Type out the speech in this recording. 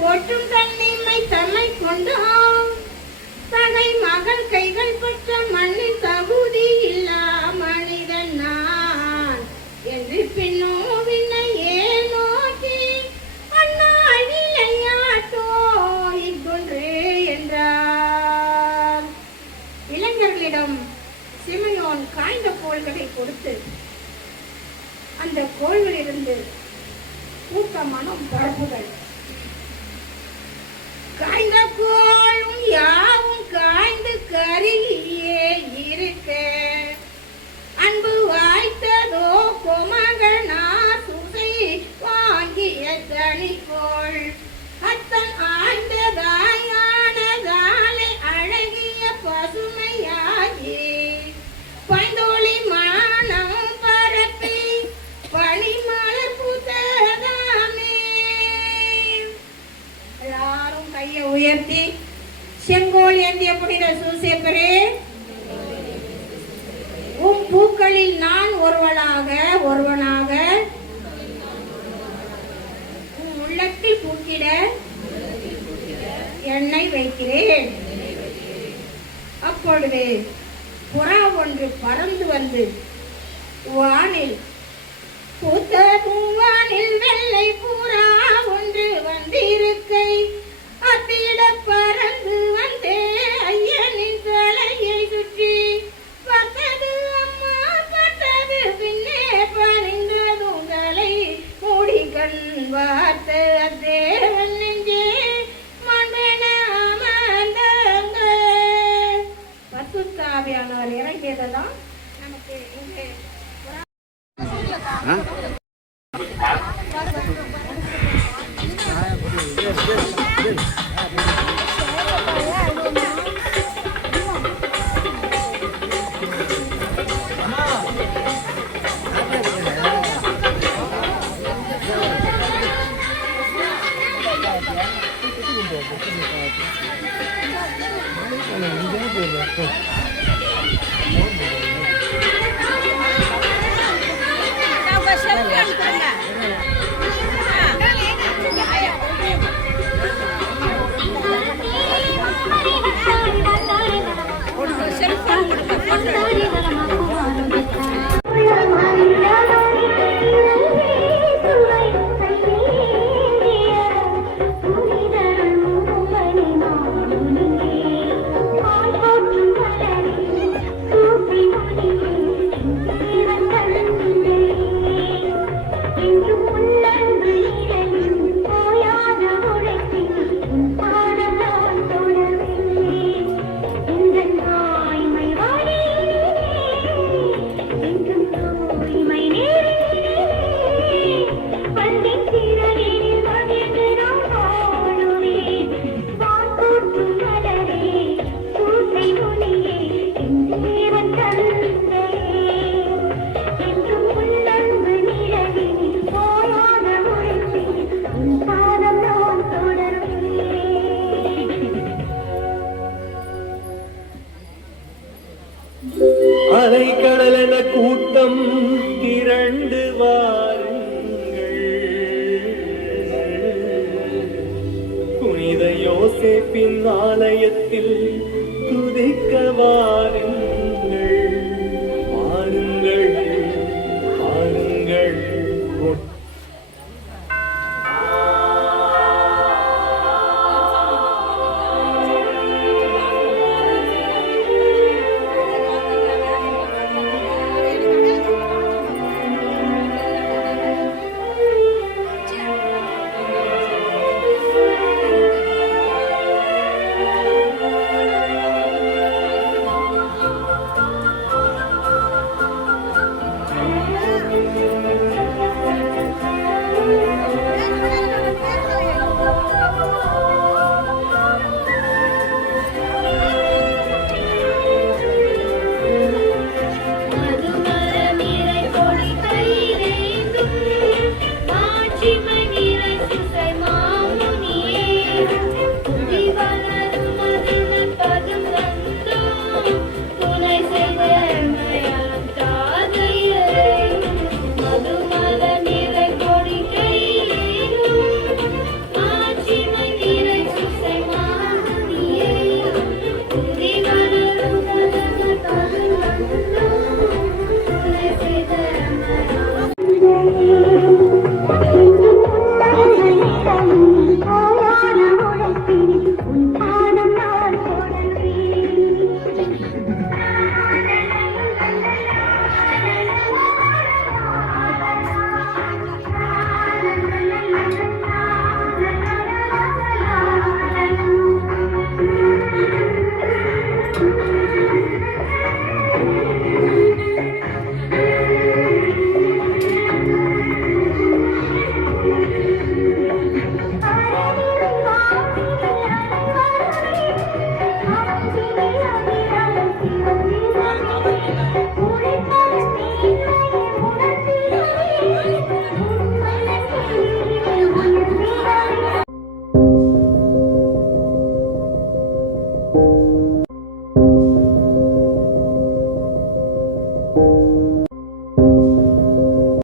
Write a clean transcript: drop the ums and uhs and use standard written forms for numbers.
போற்றும் தன்னிமை தம்மை கொண்டான் தகை மகள் கைகள் பற்ற மண்ணின் தகுதி இல்லா மனிதன் நான் என்று பின்னோ வினை ஏன் நோக்கி அண்ணா இல்லையாட்டோ இங்கொன்று என்றார். இளைஞர்களிடம் சிமையோன் காய்ந்த கோள்களை கொடுத்து அந்த கோள்களிலிருந்து கூட்ட மனம் பரப்புதல். காய்ந்த கோளும் யாவும் காய்ந்து கருகியே இருக்க அன்பு வாய்த்ததோ கொமகனா சுசை வாங்கிய தனிக்கோள் அத்தன் ஆய்ந்ததாயானதாலே அழகிய பசுமையாகி பைந்தோழி மானம் பரப்பி பனிமலர் புத்ததாமே. எல்லாரும் கையை உயர்த்தி செங்கோல் ஏந்திய புனித சூசேப்பரே, உம் பூக்களில் நான் ஒருவனாக உம் உள்ளத்தில் பூக்கிட என்னை வைக்கிறேன். அப்பொழுது புறா ஒன்று பறந்து வந்து வானில் பூத்த பூவானில் வெள்ளை புறா ஒன்று வந்திருக்கை அத்திட பறந்து வந்தே ஐயனின் தலையை சுற்றி பார்த்தது அம்மா பார்த்தது பின்னே பணிந்ததும் தலை மூடி கண் வார்த்த தேவன் நெஞ்சே மண்பென அமர்ந்தங்க. பசுத்தாவியானவர் இறங்கியதான் நமக்கு இங்கே அலைக்கடலென கூட்டம் திரண்டு வாருங்கள், புனித யோசேப்பின் ஆலயத்தில் துதிக்க வாருங்கள், வாருங்கள் வாருங்கள். Thank you.